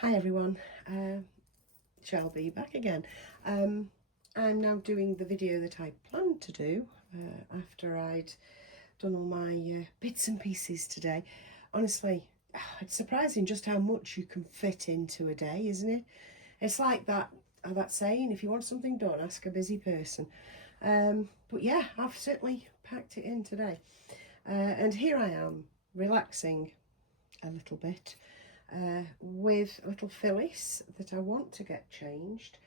Hi everyone, shall be back again. I'm now doing the video that I planned to do after I'd done all my bits and pieces today. Honestly, it's surprising just how much you can fit into a day, isn't it? It's like that saying, if you want something done, ask a busy person. But yeah, I've certainly packed it in today. And here I am, relaxing a little bit. With little Phyllis that I want to get changed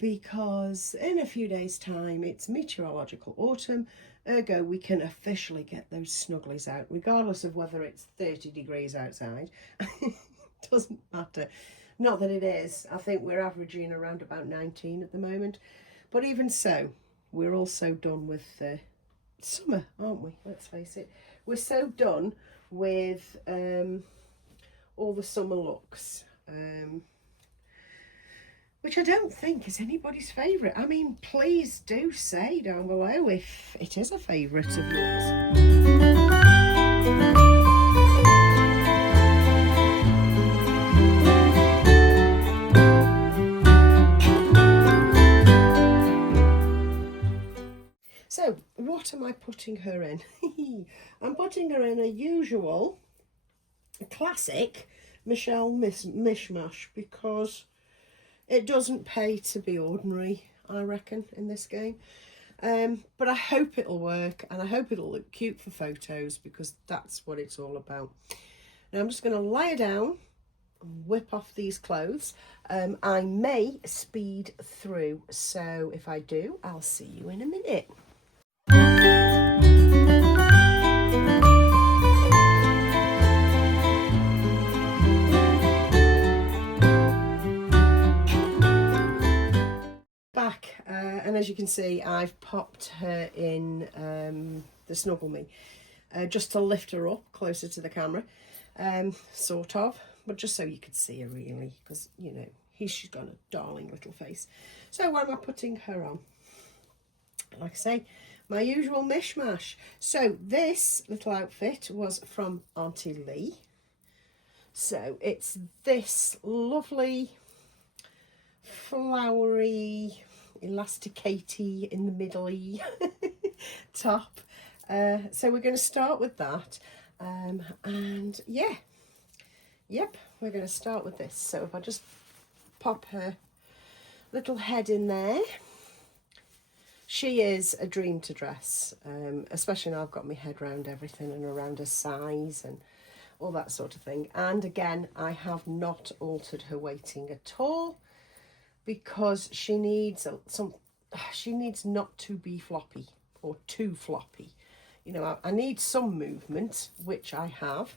because in a few days' time it's meteorological autumn, ergo we can officially get those snugglies out regardless of whether it's 30 degrees outside. Doesn't matter. Not that it is. I think we're averaging around about 19 at the moment, but even so, we're also done with summer, aren't we? Let's face it, we're so done with all the summer looks, which I don't think is anybody's favourite. I mean, please do say down below if it is a favourite of yours. So, what am I putting her in? I'm putting her in a usual, classic Michelle mishmash because it doesn't pay to be ordinary, I reckon, in this game. But I hope it'll work and I hope it'll look cute for photos because that's what it's all about. Now I'm just going to lie down and whip off these clothes. I may speed through, so if I do, I'll see you in a minute. Back, and as you can see, I've popped her in the Snuggle Me just to lift her up closer to the camera, sort of, but just so you could see her really, because you know she's got a darling little face. So what am I putting her on? Like I say, my usual mishmash. So this little outfit was from Auntie Lee. So it's this lovely flowery, elasticatey in the middle-y top. So we're going to start with that. And yeah, yep, we're going to start with this. So if I just pop her little head in there. She is a dream to dress, especially now I've got my head around everything and around her size and all that sort of thing. And again, I have not altered her weighting at all because she needs she needs not to be floppy or too floppy. You know, I need some movement, which I have,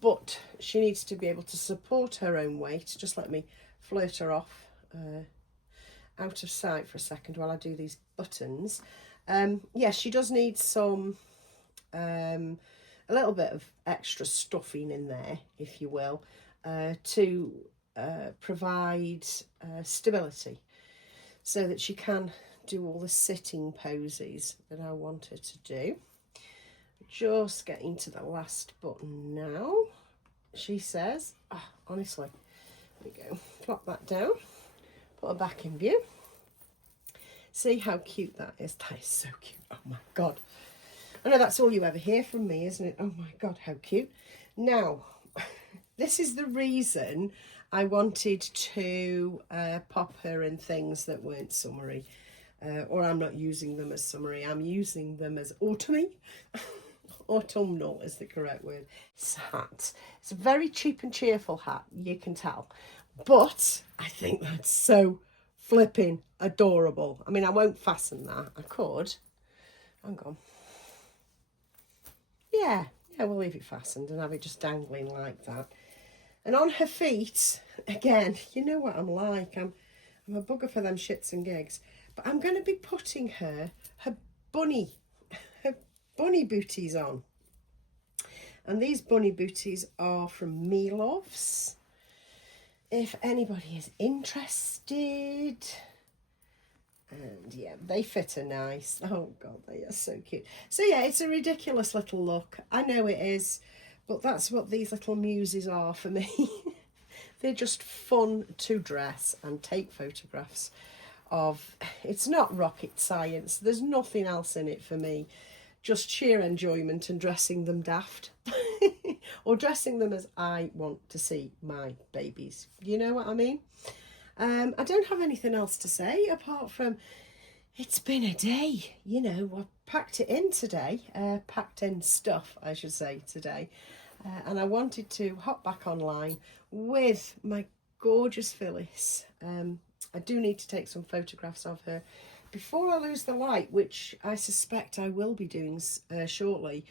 but she needs to be able to support her own weight. Just let me flirt her off out of sight for a second while I do these buttons. Yes, she does need some a little bit of extra stuffing in there, if you will, to provide stability so that she can do all the sitting poses that I want her to do. Just getting to the last button now. She says, honestly, there we go, plop that down, put her back in view. See how cute that is? That is so cute. Oh my God. I know that's all you ever hear from me, isn't it? Oh my God, how cute. Now, this is the reason I wanted to pop her in things that weren't summery. Or I'm not using them as summery. I'm using them as autumny. Autumnal is the correct word. It's a hat. It's a very cheap and cheerful hat, you can tell. But I think that's so flipping adorable. I mean, I won't fasten that. I could. Hang on. Yeah, we'll leave it fastened and have it just dangling like that. And on her feet, again, you know what I'm like. I'm a bugger for them shits and gigs. But I'm going to be putting her bunny booties on. And these bunny booties are from Me Loves. If anybody is interested. And yeah, they fit her nice. Oh God, they are so cute. So yeah, it's a ridiculous little look. I know it is. But that's what these little muses are for me. They're just fun to dress and take photographs of. It's not rocket science. There's nothing else in it for me. Just sheer enjoyment and dressing them daft. Or dressing them as I want to see my babies. You know what I mean? I don't have anything else to say apart from it's been a day. You know, I packed it in today. Packed in stuff, I should say, today. And I wanted to hop back online with my gorgeous Phyllis. I do need to take some photographs of her before I lose the light, which I suspect I will be doing shortly,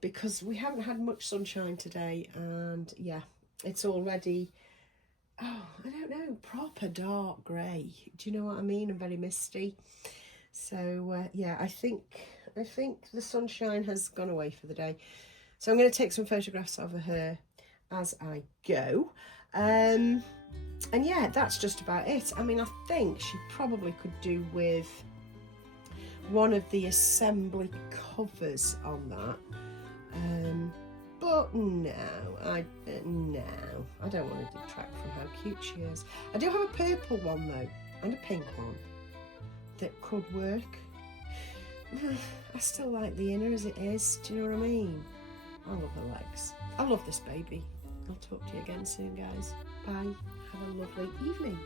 because we haven't had much sunshine today, and yeah, it's already, oh, I don't know, proper dark grey. Do you know what I mean? And very misty. So yeah, I think the sunshine has gone away for the day. So I'm going to take some photographs of her as I go. And yeah, that's just about it. I mean, I think she probably could do with one of the assembly covers on that. But no, I don't want to detract from how cute she is. I do have a purple one though, and a pink one that could work. I still like the inner as it is. Do you know what I mean? I love her legs. I love this baby. I'll talk to you again soon, guys. Bye. Have a lovely evening.